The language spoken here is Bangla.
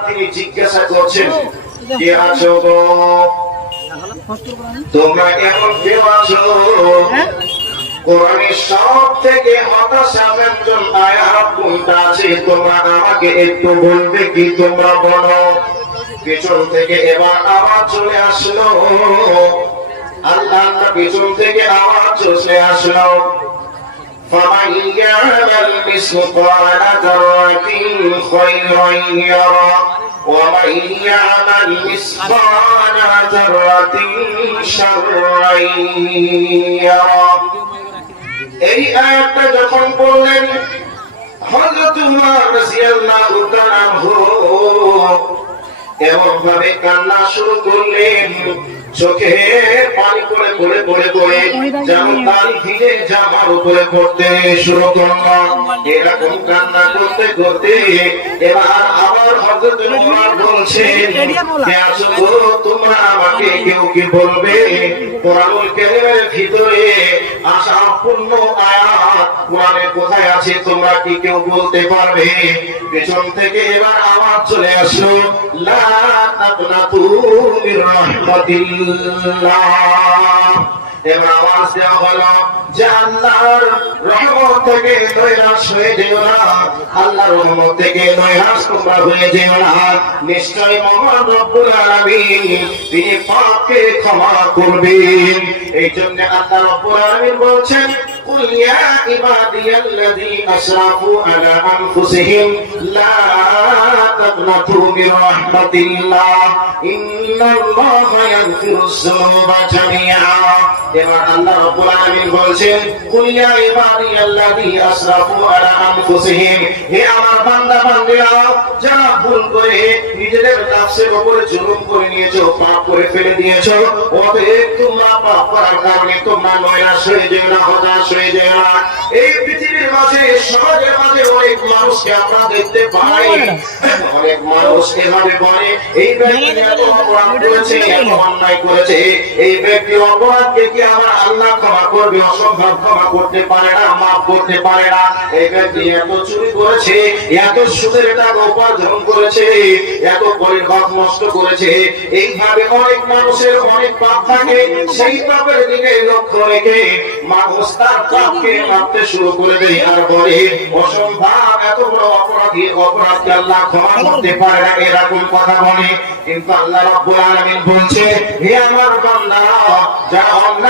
তিনি জিজ্ঞাসা করছেন কে আছো গো তোমরা কেমন কেউ আছো কোরআনের সব থেকে হতাশা ব্যঞ্জন আয়াত কোনটা আছে তোমরা আমাকে একটু বলবে কি তোমরা বলো পেছন থেকে এবার আওয়াজ চলে আসলো আল্লাহ আল্লাহ পেছন থেকে আওয়াজ চলে আসলো فمن يعمل مثقال ذرة خيرا يرى ومن يعمل مثقال ذرة شرا يرى এই আয়াতটা যখন পড়লেন হযরত উমর রাদিয়াল্লাহু তাআলা আনহু এমন ভাবে কান্না শুরু করলেন চোখে পানি করে করে করে করে যেমন তার ভিজে জামার উপরে পড়তে শুরু করলাম। এরকম কান্না করতে করতে এবার আবার হজরত বলছেন তোমরা আমাকে কেউ কি বলবে? কোরআনুল কারীমের ভিতরে আশা পূর্ণ আয়াত কোরআনে কোথায় আছে তোমরা কি কেউ বলতে পারবে? পেছন থেকে এবার আওয়াজ চলে আসো লা তাকনাতু মির রাহমাতিল্লাহ। এবার আওয়াজ দেওয়া হলো যে আল্লাহর রহমত থেকে নৈরাশ হয়ে যেও না আল্লাহর রহমত থেকে নৈরাশ তোমরা হয়ে যেও না নিশ্চয় মহান রব্বুল আলামিন তিনি পাপকে ক্ষমা করবেন এই জন্য আল্লাহ রব্বুল আলামিন বলছেন قل يا عبادي الذين أسرفوا على أنفسهم لا تقنطوا من رحمة الله إن الله يغفر الذنوب جميعا এবার আল্লাহ রাব্বুল আলামিন বলছেন, কুল ইয়া ইবাদিয়াল্লাযী আসরাফু আলা আনফুসিহিম হে আমার বান্দা বান্দিরা, যারা ভুল করে নিজেদের নফসের উপরে জুলুম করে নিয়েছো, পাপ করে ফেলে দিয়েছ, অতএব তোমরা পাপ করার কারণে তোমরা নৈরাশ হয়ে যেও না, হতাশ হয়ে যেও না। এই পৃথিবীর মাঝে, সমাজের মাঝে অনেক মানুষকে আমরা দেখতে পাই। অনেক মানুষ এভাবে বলে, এই ব্যক্তি এত অপরাধ করেছে, এত অন্যায় করেছে, এই ব্যক্তি অপরাধকে কি আমার আল্লাহ ক্ষমা করবে, অসম্ভব ক্ষমা করতে পারে না, মাফ করতে পারে না। এই ব্যক্তি এত চুরি করেছে, এত সুদের টাকা উপার্জন করেছে, এত করে হক নষ্ট করেছে। এইভাবে অনেক মানুষের অনেক পাপ থাকে, সেই পাপের দিকে লক্ষ্য রেখে মানুষ তার পাপকে মাপতে শুরু করে দেয় আর বলে, অসম্ভব, এত বড় অপরাধী, অপরাধকে আল্লাহ ক্ষমা করতে পারে না। এরকম কথা বলে। কিন্তু আল্লাহ রাব্বুল আলামিন বলছে, হে আমার বান্দারা যারা অন্যায়